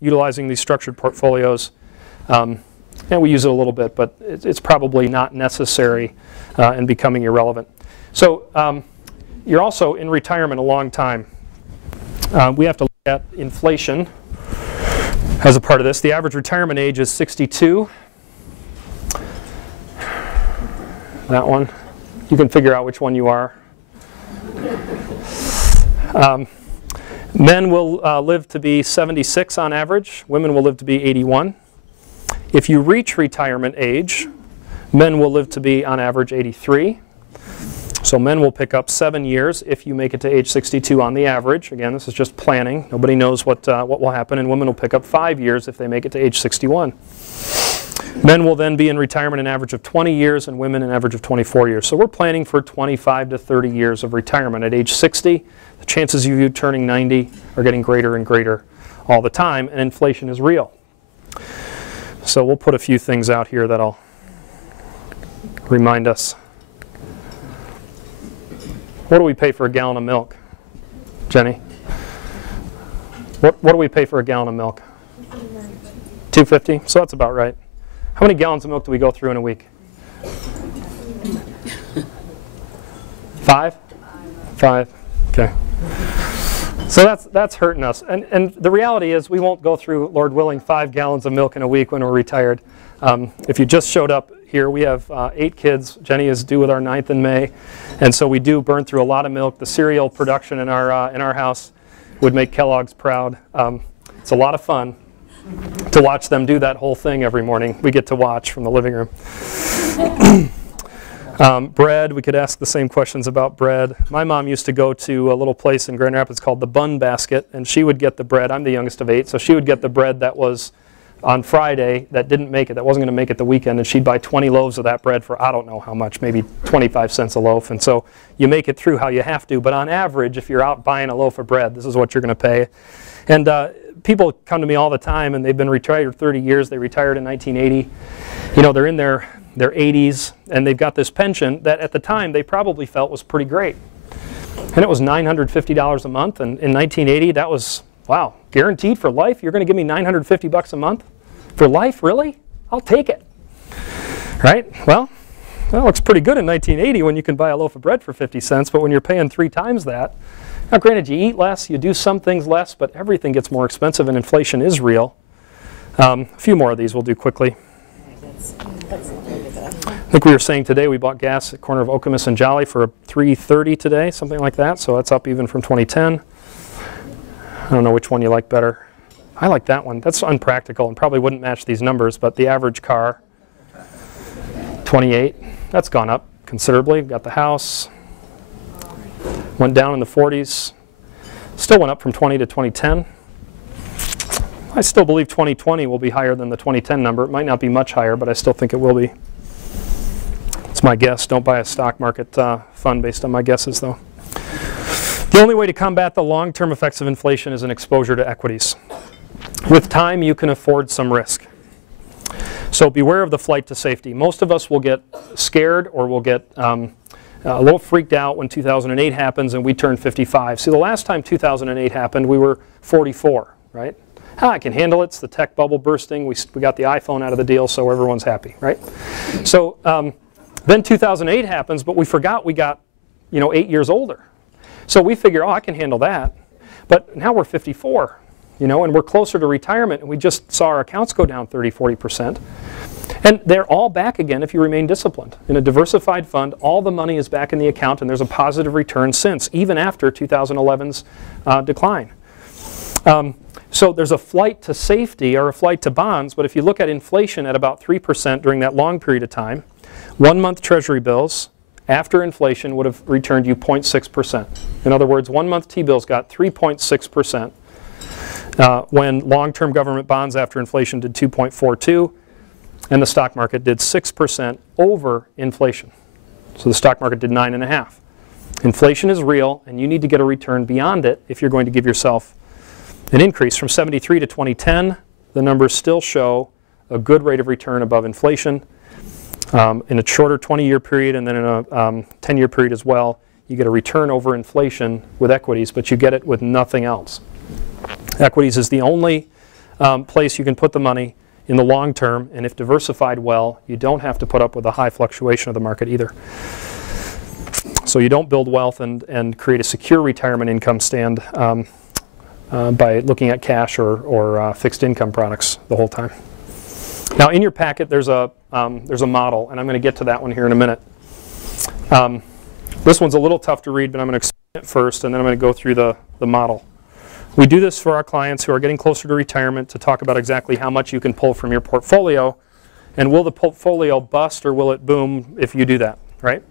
utilizing these structured portfolios. And we use it a little bit, but it's probably not necessary and becoming irrelevant. So you're also in retirement a long time. We have to look at inflation as a part of this. The average retirement age is 62. That one. You can figure out which one you are. Men will live to be 76 on average. Women will live to be 81. If you reach retirement age, men will live to be on average 83. So men will pick up 7 years if you make it to age 62 on the average. Again, this is just planning. Nobody knows what will happen. And women will pick up 5 years if they make it to age 61. Men will then be in retirement an average of 20 years and women an average of 24 years. So we're planning for 25 to 30 years of retirement. At age 60, the chances of you turning 90 are getting greater and greater all the time, and inflation is real. So we'll put a few things out here that'll remind us. What do we pay for a gallon of milk, Jenny? What do we pay for a gallon of milk? $2.50? So that's about right. How many gallons of milk do we go through in a week? 5? 5. Okay. So that's hurting us. And the reality is we won't go through, Lord willing, 5 gallons of milk in a week when we're retired. If you just showed up here, we have 8 kids. Jenny is due with our 9th in May. And so we do burn through a lot of milk. The cereal production in our house would make Kellogg's proud. It's a lot of fun to watch them do that whole thing every morning. We get to watch from the living room. Bread, we could ask the same questions about bread. My mom used to go to a little place in Grand Rapids called the Bun Basket, and she would get the bread. I'm the youngest of 8, so she would get the bread that was on Friday that didn't make it, that wasn't going to make it the weekend, and she'd buy 20 loaves of that bread for I don't know how much, maybe 25 cents a loaf. And so you make it through how you have to, but on average, if you're out buying a loaf of bread, this is what you're going to pay. And people come to me all the time, and they've been retired 30 years. They retired in 1980. You know, they're in their 80s, and they've got this pension that at the time they probably felt was pretty great. And it was $950 a month, and in 1980 that was, wow, guaranteed for life? You're going to give me $950 a month for life? Really? I'll take it. Right? Well, that looks pretty good in 1980 when you can buy a loaf of bread for 50 cents, but when you're paying 3 times that, now granted you eat less, you do some things less, but everything gets more expensive and inflation is real. A few more of these we'll do quickly. I think we were saying today we bought gas at the corner of Okemos and Jolly for $3.30 today, something like that, so that's up even from 2010. I don't know which one you like better. I like that one. That's unpractical and probably wouldn't match these numbers, but the average car, 28, that's gone up considerably. Got the house, went down in the 40s, still went up from 20 to 2010. I still believe 2020 will be higher than the 2010 number. It might not be much higher, but I still think it will be. It's my guess. Don't buy a stock market fund based on my guesses, though. The only way to combat the long-term effects of inflation is an exposure to equities. With time, you can afford some risk. So beware of the flight to safety. Most of us will get scared or will get a little freaked out when 2008 happens and we turn 55. See, the last time 2008 happened, we were 44, right? I can handle it. It's the tech bubble bursting. We got the iPhone out of the deal, so everyone's happy, right? So then 2008 happens, but we forgot we got, 8 years older. So we figure, oh, I can handle that. But now we're 54, and we're closer to retirement, and we just saw our accounts go down 30, 40%. And they're all back again if you remain disciplined. In a diversified fund, all the money is back in the account, and there's a positive return since, even after 2011's decline. So there's a flight to safety or a flight to bonds, but if you look at inflation at about 3% during that long period of time, 1-month Treasury bills after inflation would have returned you 0.6%. In other words, 1-month T-bills got 3.6% when long-term government bonds after inflation did 2.42, and the stock market did 6% over inflation. So the stock market did 9.5. Inflation is real, and you need to get a return beyond it if you're going to give yourself an increase. From 73 to 2010, the numbers still show a good rate of return above inflation. In a shorter 20-year period and then in a 10-year period as well, you get a return over inflation with equities, but you get it with nothing else. Equities is the only place you can put the money in the long term, and if diversified well, you don't have to put up with a high fluctuation of the market either. So you don't build wealth and create a secure retirement income stand by looking at cash or fixed income products the whole time. Now in your packet there's a model, and I'm going to get to that one here in a minute. This one's a little tough to read, but I'm going to explain it first, and then I'm going to go through the model. We do this for our clients who are getting closer to retirement to talk about exactly how much you can pull from your portfolio, and will the portfolio bust or will it boom if you do that, right?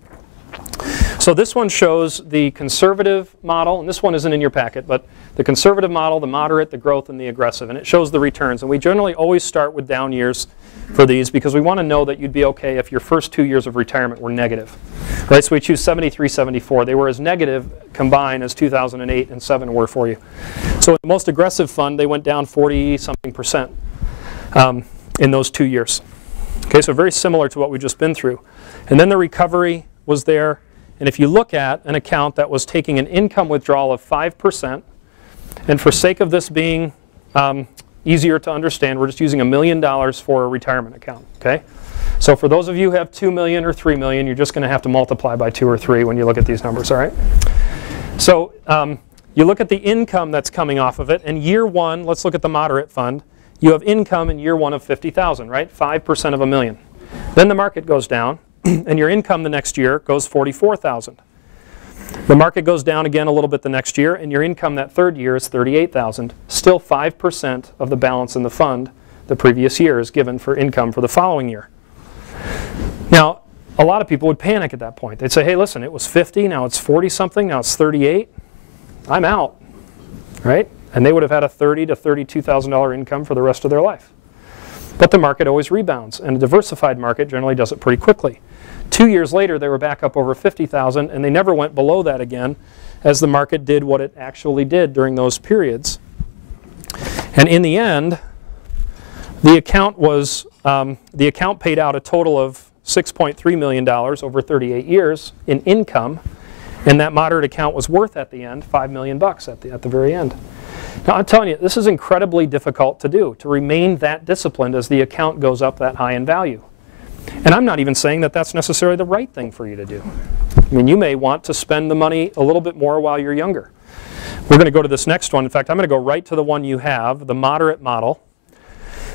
So this one shows the conservative model, and this one isn't in your packet, but the conservative model, the moderate, the growth, and the aggressive, and it shows the returns. And we generally always start with down years for these because we want to know that you'd be okay if your first 2 years of retirement were negative, right? So we choose 73, 74. They were as negative combined as 2008 and 7 were for you. So in the most aggressive fund, they went down 40-something% in those 2 years. Okay, so very similar to what we've just been through. And then the recovery was there. And if you look at an account that was taking an income withdrawal of 5%, and for sake of this being easier to understand, we're just using $1 million for a retirement account, okay? So for those of you who have 2 million or 3 million, you're just going to have to multiply by 2 or 3 when you look at these numbers, all right? So you look at the income that's coming off of it, and year one, let's look at the moderate fund, you have income in year one of 50,000, right? 5% of $1 million. Then the market goes down, and your income the next year goes 44,000. The market goes down again a little bit the next year, and your income that third year is 38,000. Still 5% of the balance in the fund the previous year is given for income for the following year. Now, a lot of people would panic at that point. They'd say, hey, listen, it was 50, now it's 40-something, now it's 38. I'm out, right? And they would have had a $30,000 to $32,000 income for the rest of their life. But the market always rebounds, and a diversified market generally does it pretty quickly. 2 years later, they were back up over 50,000, and they never went below that again as the market did what it actually did during those periods. And in the end, the account paid out a total of $6.3 million over 38 years in income, and that moderate account was worth at the end $5 million at the very end. Now I'm telling you, this is incredibly difficult to do, to remain that disciplined as the account goes up that high in value. And I'm not even saying that that's necessarily the right thing for you to do. I mean, you may want to spend the money a little bit more while you're younger. We're going to go to this next one. In fact, I'm going to go right to the one you have, the moderate model.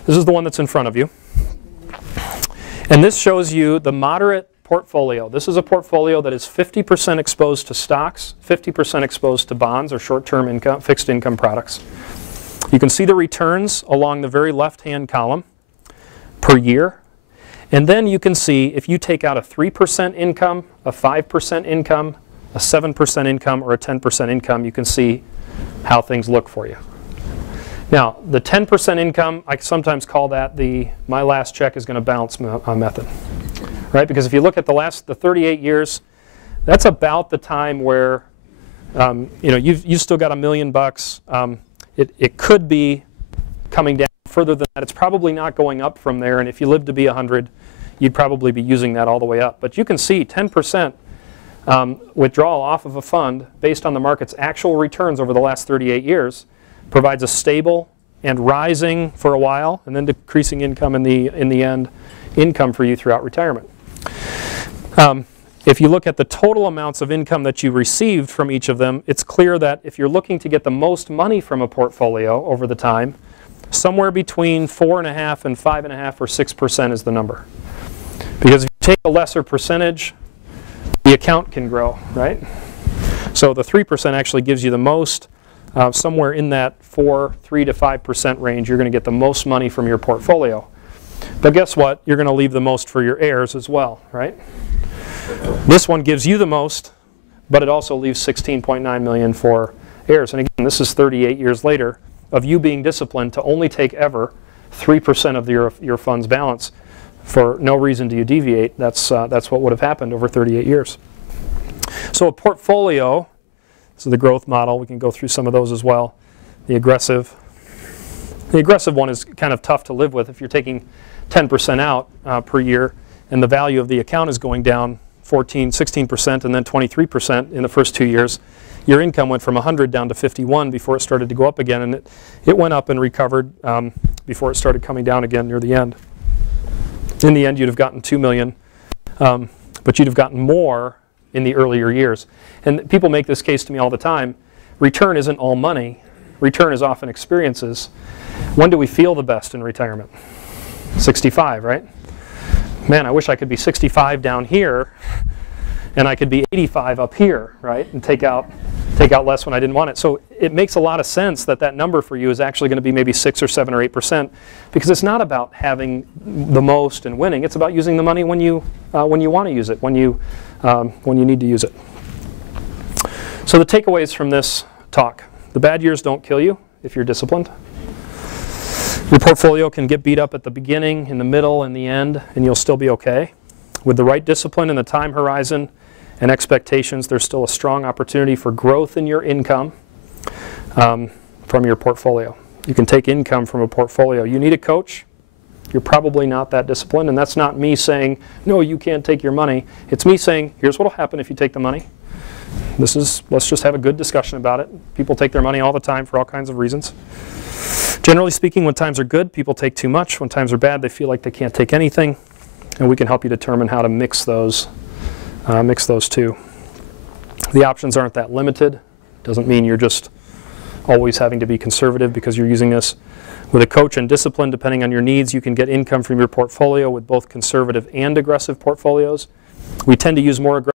This is the one that's in front of you. And this shows you the moderate portfolio. This is a portfolio that is 50% exposed to stocks, 50% exposed to bonds or short-term income, fixed income products. You can see the returns along the very left-hand column per year. And then you can see if you take out a 3% income, a 5% income, a 7% income, or a 10% income, you can see how things look for you. Now, the 10% income, I sometimes call that the my last check is going to bounce method. Right? Because if you look at the 38 years, that's about the time where you've still got $1 million. It could be coming down further than that. It's probably not going up from there, and if you live to be 100, you'd probably be using that all the way up. But you can see 10% withdrawal off of a fund based on the market's actual returns over the last 38 years provides a stable and rising for a while, and then decreasing income in the end, income for you throughout retirement. If you look at the total amounts of income that you received from each of them, it's clear that if you're looking to get the most money from a portfolio over the time, somewhere between 4.5% and 5.5% or 6% is the number. Because if you take a lesser percentage, the account can grow, right? So the 3% actually gives you the most. Somewhere in that 3 to 5% range, you're going to get the most money from your portfolio. But guess what? You're going to leave the most for your heirs as well, right? This one gives you the most, but it also leaves $16.9 million for heirs. And again, this is 38 years later of you being disciplined to only take ever 3% of your fund's balance. For no reason do you deviate. That's what would have happened over 38 years. So a portfolio, so the growth model, we can go through some of those as well. The aggressive one is kind of tough to live with if you're taking 10% out per year and the value of the account is going down 16% and then 23% in the first 2 years. your income went from 100 down to 51 before it started to go up again, and it went up and recovered before it started coming down again near the end. In the end, you'd have gotten $2 million, but you'd have gotten more in the earlier years. And people make this case to me all the time. Return isn't all money. Return is often experiences. When do we feel the best in retirement? 65, right? Man, I wish I could be 65 down here and I could be 85 up here, right? And take out less when I didn't want it. So it makes a lot of sense that that number for you is actually going to be maybe 6 or 7 or 8%, because it's not about having the most and winning. It's about using the money when you want to use it, when you need to use it. So the takeaways from this talk: the bad years don't kill you if you're disciplined. Your portfolio can get beat up at the beginning, in the middle, and the end, and you'll still be okay. With the right discipline and the time horizon and expectations, there's still a strong opportunity for growth in your income from your portfolio. You can take income from a portfolio. You need a coach. You're probably not that disciplined, and that's not me saying, no, you can't take your money. It's me saying, here's what will happen if you take the money. Let's just have a good discussion about it. People take their money all the time for all kinds of reasons. Generally speaking, when times are good, people take too much. When times are bad, they feel like they can't take anything. And we can help you determine how to mix those two. The options aren't that limited. Doesn't mean you're just always having to be conservative because you're using this. With a coach and discipline, depending on your needs, you can get income from your portfolio with both conservative and aggressive portfolios. We tend to use more aggressive